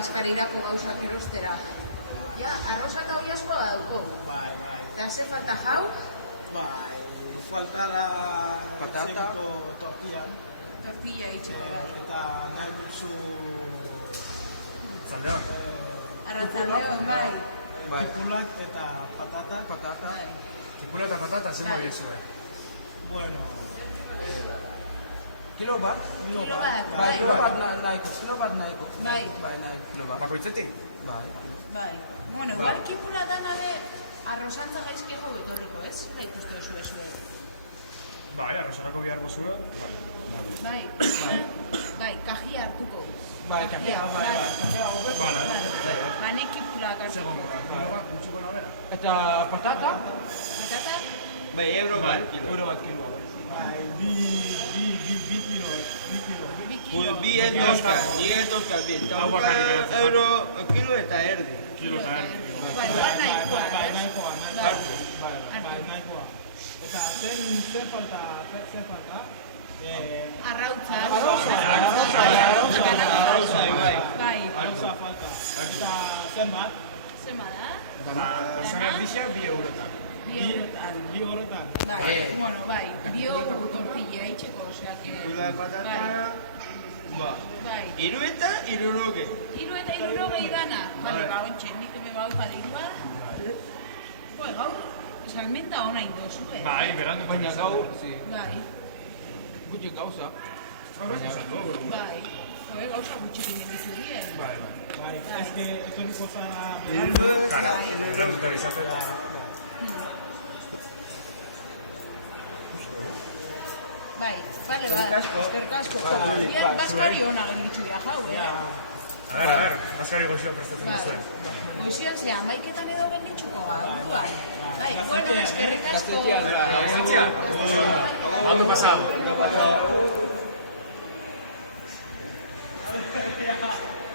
Baskarirako gauzak erostera. Ja, arroza eta hoi askoa dauko. Eta ze falta jau? Falta la... Patata. Tortilla. Tortilla itxeko. Eta nahi duzu... Arrantzaleo, bai. Kipulak eta patata. Patata. Kipula eta patata, zer mori zuen? Bueno... Kilo bat? Kilo bat, Bai, bai. kilo bat nahiko. Bai. Bai, nahi, kilo bat. Bakoitzetik? Bai. Bai. Bueno, igual kipula danabe arrozantza gaizki jo etorriko, ez? Nahi ikustu duzu ezuen. Bai, arrozarako biharko zuen. Bai. Bai, kajia hartuko. Bai, kafea, bai. Bane kipula kasiko. Eta patata? Patata? Bai, euro bat kilo. Bai, bi kilo. Bi ez dozka, euro kilo eta erdi. Bai, igual nahikoa, Bai, ez? nahikoa. Bai, nahikoa. Eta zer falta? Arrautza. Arrauza, bai. Bai. Arrauza falta. Eta zenbat? Zema da? Zara gisa, 2 eurotan. 2 eurotan. 2 eurotan. Bai, bueno, bai. 2 tortilla itxeko, osea que... Kula patata, ba. Bai. 3 eta 60. 3 eta 60 dana. Bale, ba, ontxe, nik eme bau padirua. Joe, gaur, salmenta ona indozu, eh? Bai, berandu. Baina gaur, sí. Bai, Gutxi gauza. bai. Joe, gauza gutxi ginen ditu die. Bai. Bai, eske etorriko zara... Kara, berandu eta izatu. Bai, bale, eskerrik asko. Bian baskari ona gelitzu dia jau, eh? A ver, baskari gozio prestatzen duzuen. Goizian ze, amaiketan edo gelditzuko, orduan. Bai, bueno, eskerrik asko. Ondo pasado.